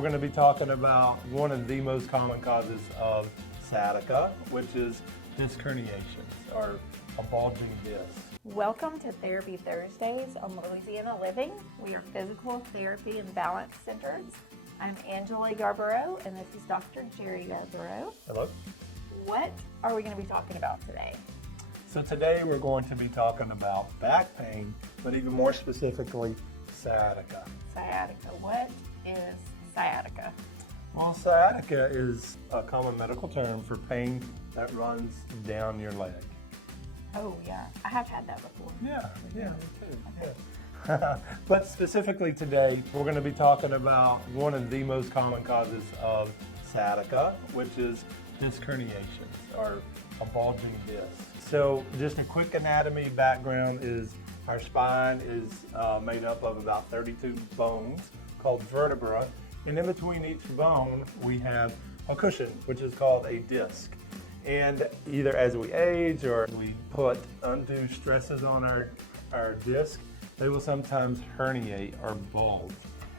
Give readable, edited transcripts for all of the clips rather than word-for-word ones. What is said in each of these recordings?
we're going to be talking about one of the most common causes of sciatica, which is disc herniations or a bulging disc. Welcome to Therapy Thursdays on Louisiana Living. We are physical therapy and balance centers. I'm Angela Yarborough, and this is Dr. Jerry Yarborough. Hello. What are we going to be talking about today? So today we're going to be talking about back pain, but even more specifically, sciatica. Sciatica. What is sciatica? Well, sciatica is a common medical term for pain that runs down your leg. Oh, yeah. I have had that before. Yeah, me too. Yeah. But specifically today, we're going to be talking about one of the most common causes of sciatica, which is disc herniations or a bulging disc. So just a quick anatomy background is our spine is made up of about 32 bones called vertebra, and in between each bone we have a cushion, which is called a disc. And either as we age or we put undue stresses on our disc, they will sometimes herniate or bulge.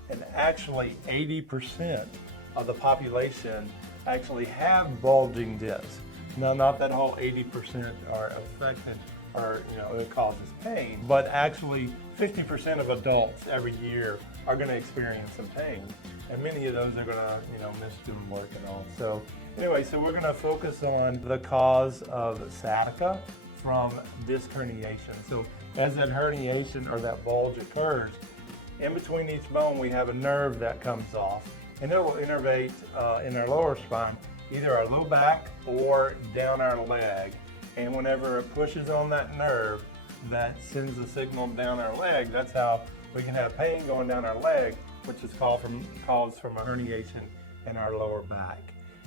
And actually 80% of the population actually have bulging discs. Now, not that whole 80% are affected or, it causes pain, but actually 50% of adults every year are going to experience some pain. And many of those are going to, miss doing work and all. So anyway, so we're going to focus on the cause of sciatica from disc herniation. So as that herniation or that bulge occurs, in between each bone we have a nerve that comes off, and it will innervate in our lower spine, either our low back or down our leg. And whenever it pushes on that nerve, that sends a signal down our leg. That's how we can have pain going down our leg, which is caused from a herniation in our lower back.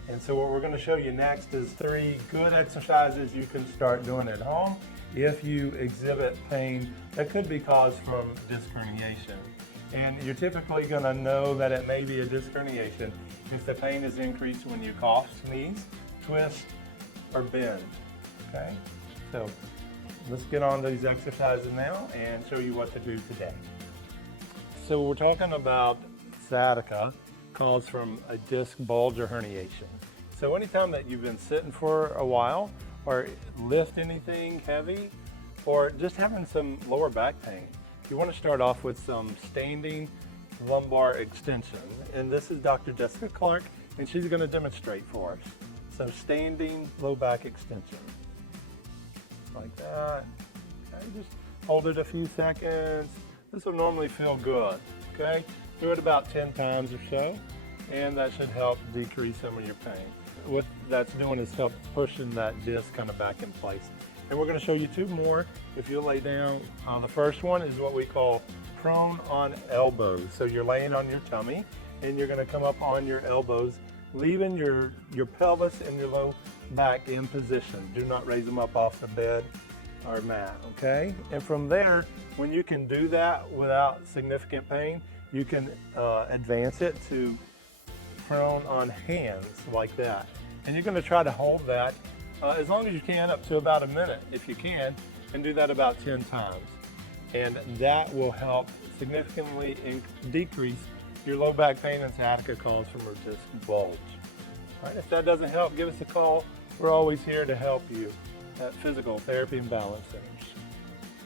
And so what we're going to show you next is 3 good exercises you can start doing at home if you exhibit pain that could be caused from disc herniation. And you're typically going to know that it may be a disc herniation if the pain is increased when you cough, sneeze, twist, or bend. Okay? So let's get on to these exercises now and show you what to do today. So we're talking about sciatica caused from a disc bulge or herniation. So anytime that you've been sitting for a while or lift anything heavy or just having some lower back pain, you want to start off with some standing lumbar extension. And this is Dr. Jessica Clark, and she's going to demonstrate for us. So standing low back extension. Like that. Okay, just hold it a few seconds. This will normally feel good. Okay, do it about 10 times or so, and that should help decrease some of your pain. What that's doing is help pushing that disc kind of back in place. And we're going to show you 2 more. If you lay down, the first one is what we call prone on elbows. So you're laying on your tummy, and you're going to come up on your elbows, leaving your pelvis and your low back in position. Do not raise them up off the bed or mat, okay? And from there, when you can do that without significant pain, you can advance it to prone on hands like that. And you're going to try to hold that as long as you can, up to about a minute if you can, and do that about 10 times. And that will help significantly decrease your low back pain and sciatica caused from a disc bulge. All right, if that doesn't help, give us a call. We're always here to help you at Fyzical Therapy and Balance Centers.